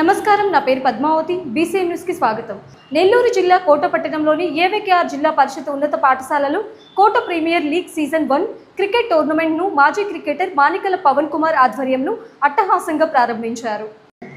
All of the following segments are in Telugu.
నమస్కారం, నా పేరు పద్మావతి. బీసీఎం న్యూస్ కి స్వాగతం. నెల్లూరు జిల్లా కోట పట్టణంలోని ఏవైకేఆర్ జిల్లా పరిషత్ ఉన్నత పాఠశాలలో Kota premier league season 1 cricket tournament ను మాజీ క్రికెటర్ మానికల పవన్ కుమార్ ఆధ్వర్యంలో అట్టహాసంగా ప్రారంభించారు.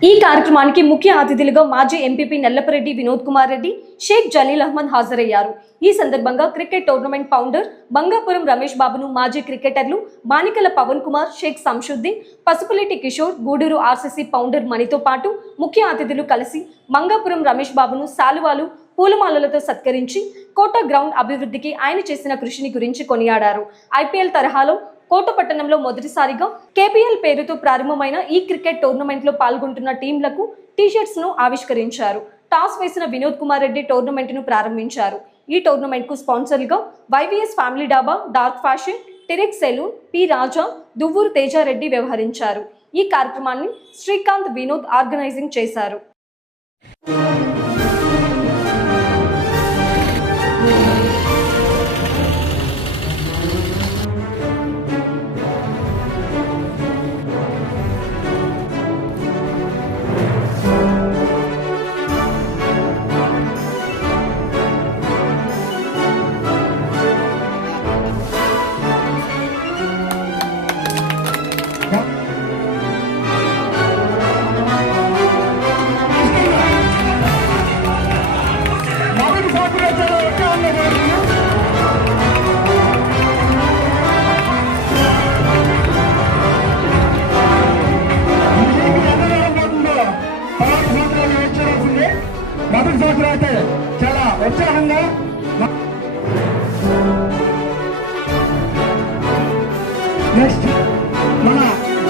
ఈ కార్యక్రమానికి ముఖ్య అతిథులుగా మాజీ ఎంపీపీ నల్లపరెడ్డి వినోద్ కుమార్ రెడ్డి, షేక్ జలీల్ అహ్మద్ హాజరయ్యారు. ఈ సందర్భంగా క్రికెట్ టోర్నమెంట్ ఫౌండర్ బంగాపురం రమేష్ బాబును మాజీ క్రికెటర్లు మానికల పవన్ కుమార్, షేక్ సంషుద్దీన్, పసుపులేటి కిషోర్, గూడూరు ఆర్సీసీ ఫౌండర్ మణితో పాటు ముఖ్య అతిథులు కలిసి మంగాపురం రమేష్ బాబును శాలువాలు, పూలమాలలతో సత్కరించి కోట గ్రౌండ్ అభివృద్ధికి ఆయన చేసిన కృషిని గురించి కొనియాడారు. ఐపీఎల్ తరహాలో కోట పట్టణంలో మొదటిసారిగా కేపీఎల్ పేరుతో ప్రారంభమైన ఈ క్రికెట్ టోర్నమెంట్ లో పాల్గొంటున్న టీంలకు టీషర్ట్స్ ను ఆవిష్కరించారు. టాస్ వేసిన వినోద్ కుమార్ రెడ్డి టోర్నమెంట్ ను ప్రారంభించారు. ఈ టోర్నమెంట్ కు స్పాన్సర్లుగా YVS family dhaba, dark fashion, Terek salon, P Raja, Duvvuru Teja Reddy వ్యవహరించారు. ఈ కార్యక్రమాన్ని శ్రీకాంత్, వినోద్ ఆర్గనైజింగ్ చేశారు. మొదటి సంవత్సరం అయితే చాలా ఉత్సాహంగా నెక్స్ట్ మన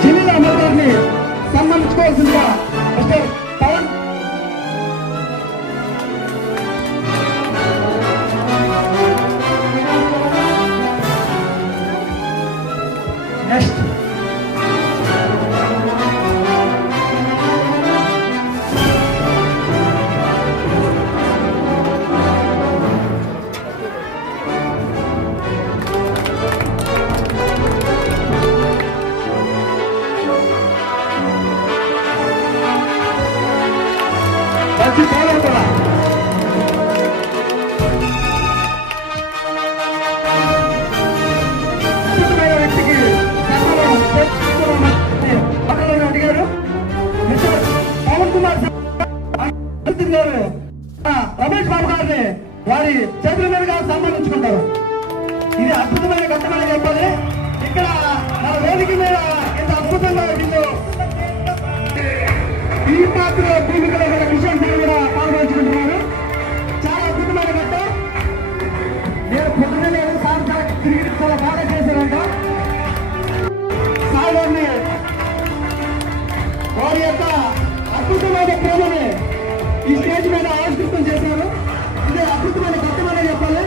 జిల్లా అమర్గారిని సన్మానించుకోవాల్సిందిగా మిస్టర్ పవన్ నెక్స్ట్ రమేష్ బాబు గారిని వారి చేతుల మీదుగా సన్మానించుకుంటారు. ఇది అద్భుతమైన ఘట్టమని చెప్పాలి. ఇక్కడ మన వేదిక మీద ఇంత అద్భుతంగా వీళ్ళు ఈ పాత్ర భూమికలో గల విషయం కూడా పాల్గొంచుకుంటున్నారు. చాలా అద్భుతమైన ఘట్టం. నేను పొద్దున్నే సార్ తిరిగి చాలా బాగా చేశారంట. సార్ గారిని వారి యొక్క అద్భుతమైన ప్రేమని ఈ స్టేజ్ మీద ఆవిష్కృతం చేశారు. ఇదే అద్భుతమైన ఘట్టమనే చెప్పాలి.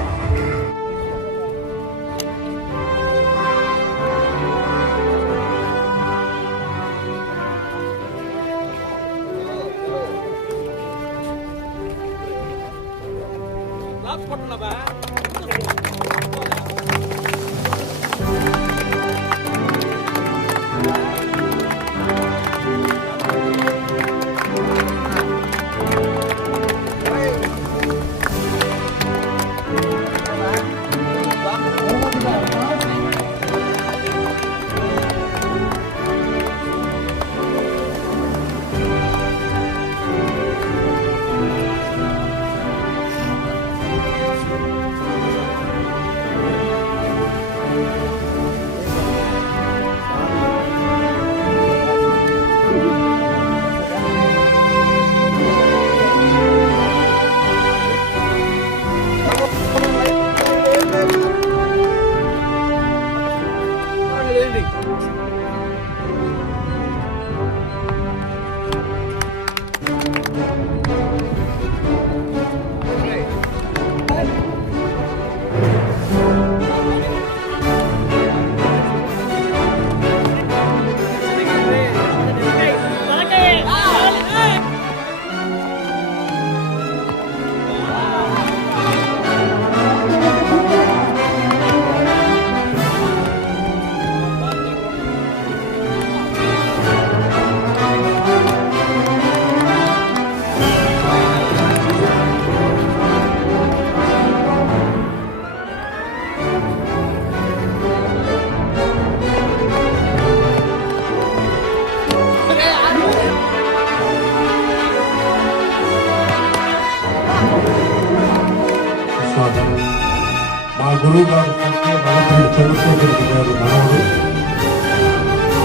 గురువు గారు వల్లపల్లి చంద్రశేఖర్ రెడ్డి గారు మనవడు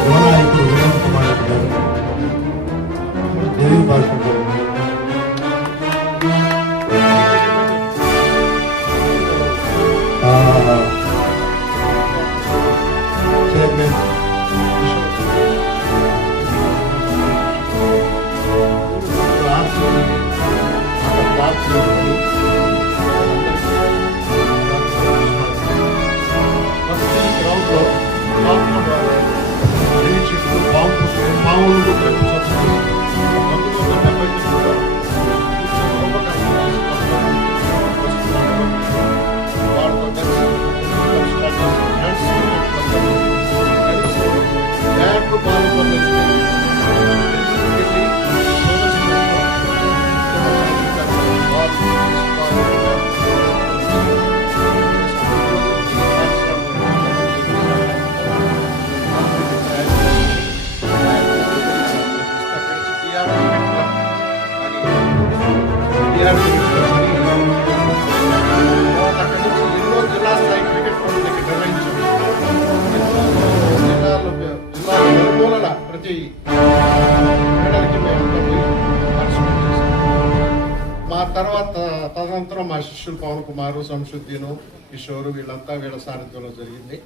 యువ నాయకుడు వినోద్ కుమార్ రెడ్డి గారు తెలుగు భాష చైర్మన్ ప్రతి క్రీడలకి మేము పార్టిసిపేట్ చేశాం. మా తర్వాత తదనంతరం మా శిష్యులు పవన్ కుమారు, సంశుద్దీను, కిషోరు వీళ్ళంతా వీళ్ళ సారథ్యంలో జరిగింది.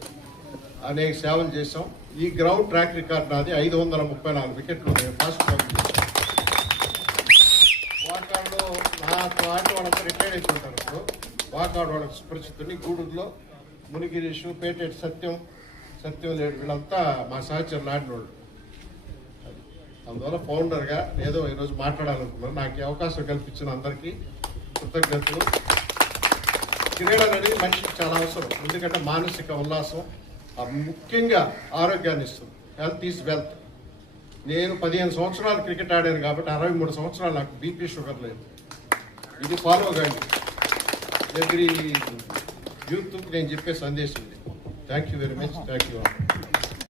అనేక సేవలు చేసాం. ఈ గ్రౌండ్ ట్రాక్ రికార్డ్ నాది 534 వికెట్లు నేను ఫస్ట్ రౌండ్ చేశాను. వాకాడ్లో నాకు ఆట వాళ్ళంతా రిటైర్ అయిపోతారు. ఇప్పుడు వాకాడ్ వాళ్ళకి సుపరిచితుని గూడూరులో మునిగిరీషు, పేటెట్ సత్యం లేడు వీళ్ళంతా మా సహచరులు ఆడినోళ్ళు. అందువల్ల ఫౌండర్గా ఏదో ఈరోజు మాట్లాడాలనుకున్నాను. నాకు ఈ అవకాశం కల్పించిన అందరికీ కృతజ్ఞతలు. క్రీడలు అనేది మనిషికి చాలా అవసరం. ఎందుకంటే మానసిక ఉల్లాసం ముఖ్యంగా ఆరోగ్యాన్ని ఇస్తుంది. Health is wealth. నేను 15 సంవత్సరాలు క్రికెట్ ఆడాను కాబట్టి 63 సంవత్సరాలు నాకు బీపీ షుగర్ లేదు. ఇది ఫాలో కండి. ఎవ్రీ యూత్ నేను చెప్పే సందేశం ఇది. Thank you very much. Thank you.